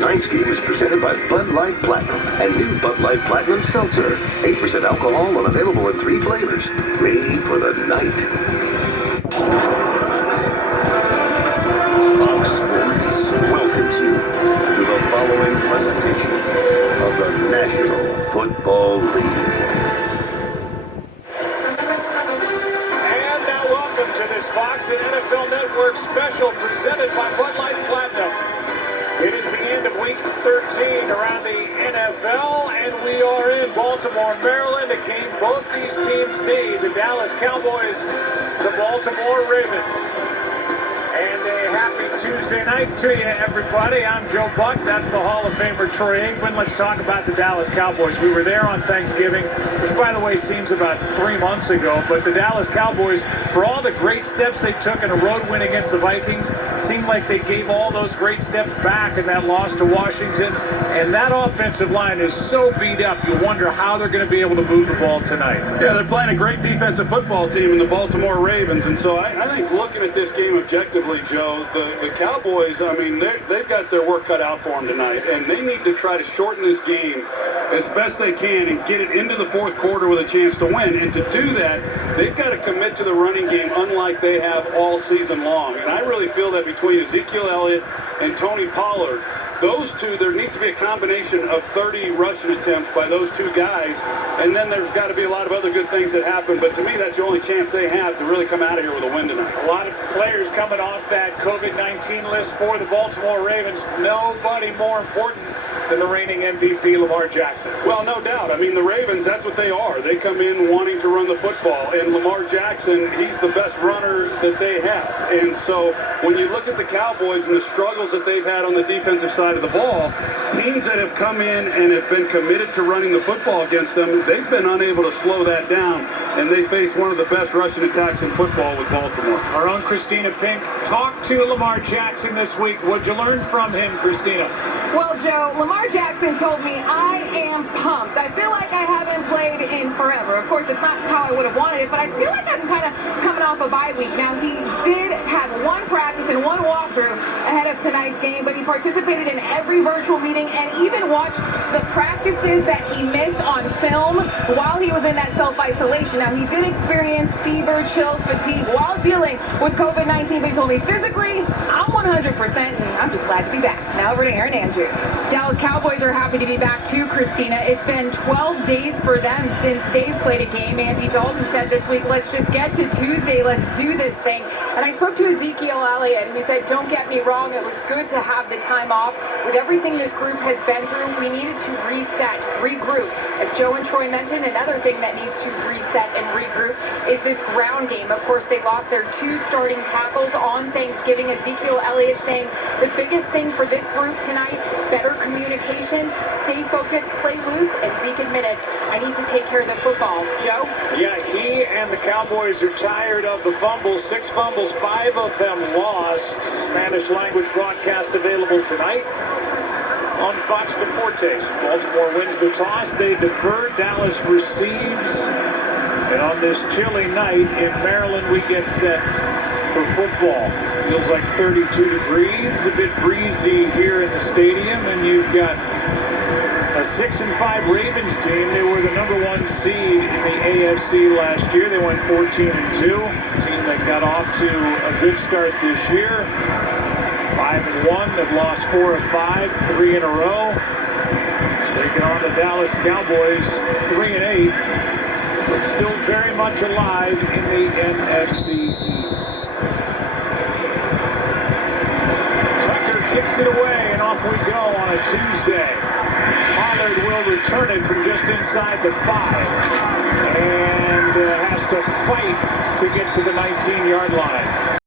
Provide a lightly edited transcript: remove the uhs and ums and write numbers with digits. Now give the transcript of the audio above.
Tonight's game is presented by Bud Light Platinum and new Bud Light Platinum Seltzer. 8% alcohol and available in 3 flavors. Made for the night. Fox Sports welcomes you to the following presentation of the National Football League. And now welcome to this Fox and NFL Network special presented by Bud Light Platinum. It is the end of week 13 around the NFL, and we are in Baltimore, Maryland, a game both these teams need, the Dallas Cowboys, the Baltimore Ravens. And a happy Tuesday night to you, everybody. I'm Joe Buck. That's the Hall of Famer Troy Aikman. Let's talk about the Dallas Cowboys. We were there on Thanksgiving, which, by the way, seems about 3 months ago. But the Dallas Cowboys, for all the great steps they took in a road win against the Vikings, seemed like they gave all those great steps back in that loss to Washington. And that offensive line is so beat up, you wonder how they're going to be able to move the ball tonight. Yeah, they're playing a great defensive football team in the Baltimore Ravens. And so I think looking at this game objectively, Joe, the Cowboys, I mean, they've got their work cut out for them tonight, and they need to try to shorten this game as best they can and get it into the fourth quarter with a chance to win. And to do that, they've got to commit to the running game unlike they have all season long. And I really feel that between Ezekiel Elliott and Tony Pollard, those two, there needs to be a combination of 30 rushing attempts by those two guys, and then there's got to be a lot of other good things that happen. But to me, that's the only chance they have to really come out of here with a win tonight. A lot of players coming off that COVID-19 list for the Baltimore Ravens. Nobody more important than the reigning MVP, Lamar Jackson. Well, no doubt. I mean, the Ravens, that's what they are. They come in wanting to run the football, and Lamar Jackson, he's the best runner that they have. And so when you look at the Cowboys and the struggles that they've had on the defensive side of the ball, teams that have come in and have been committed to running the football against them, they've been unable to slow that down, and they face one of the best rushing attacks in football with Baltimore. Our own Christina Pink talked to Lamar Jackson this week. What'd you learn from him, Christina? Well, Joe, Lamar Jackson told me I am pumped. I feel like I haven't played in forever. Of course, it's not how I would have wanted it, but I feel like I'm kind of coming off a bye week. Now, he did have one practice and one walkthrough ahead of tonight's game, but he participated in every virtual meeting and even watched the practices that he missed on film while he was in that self-isolation. Now, he did experience fever, chills, fatigue while dealing with COVID-19, but he told me physically, I'm 100%, and I'm just glad to be back. Now over to Aaron Andrews. Dallas Cowboys are happy to be back too, Christina. It's been 12 days for them since they've played a game. Andy Dalton said this week, let's just get to Tuesday, let's do this thing. And I spoke to Ezekiel Elliott, and he said, don't get me wrong, it was good to have the time off. With everything this group has been through, we needed to reset, regroup. As Joe and Troy mentioned, another thing that needs to reset and regroup is this ground game. Of course, they lost their 2 starting tackles on Thanksgiving. Ezekiel Elliott saying the biggest thing for this group tonight, better communication, stay focused, play loose, and Zeke admitted, I need to take care of the football. Joe? Yeah, he and the Cowboys are tired of the fumbles. 6 fumbles, 5 of them lost. Spanish language broadcast available tonight on Fox Deportes. Baltimore wins the toss. They defer. Dallas receives. And on this chilly night in Maryland, we get set for football. Feels like 32 degrees, a bit breezy here in the stadium, and you've got a 6-5 Ravens team. They were the #1 seed in the AFC last year. They went 14-2. Team that got off to a good start this year. 5-1. They've lost 4 of 5, 3 in a row. Taking on the Dallas Cowboys, 3-8, but still very much alive in the NFC East. Kicks it away, and off we go on a Tuesday. Pollard will return it from just inside the 5 and has to fight to get to the 19-yard line.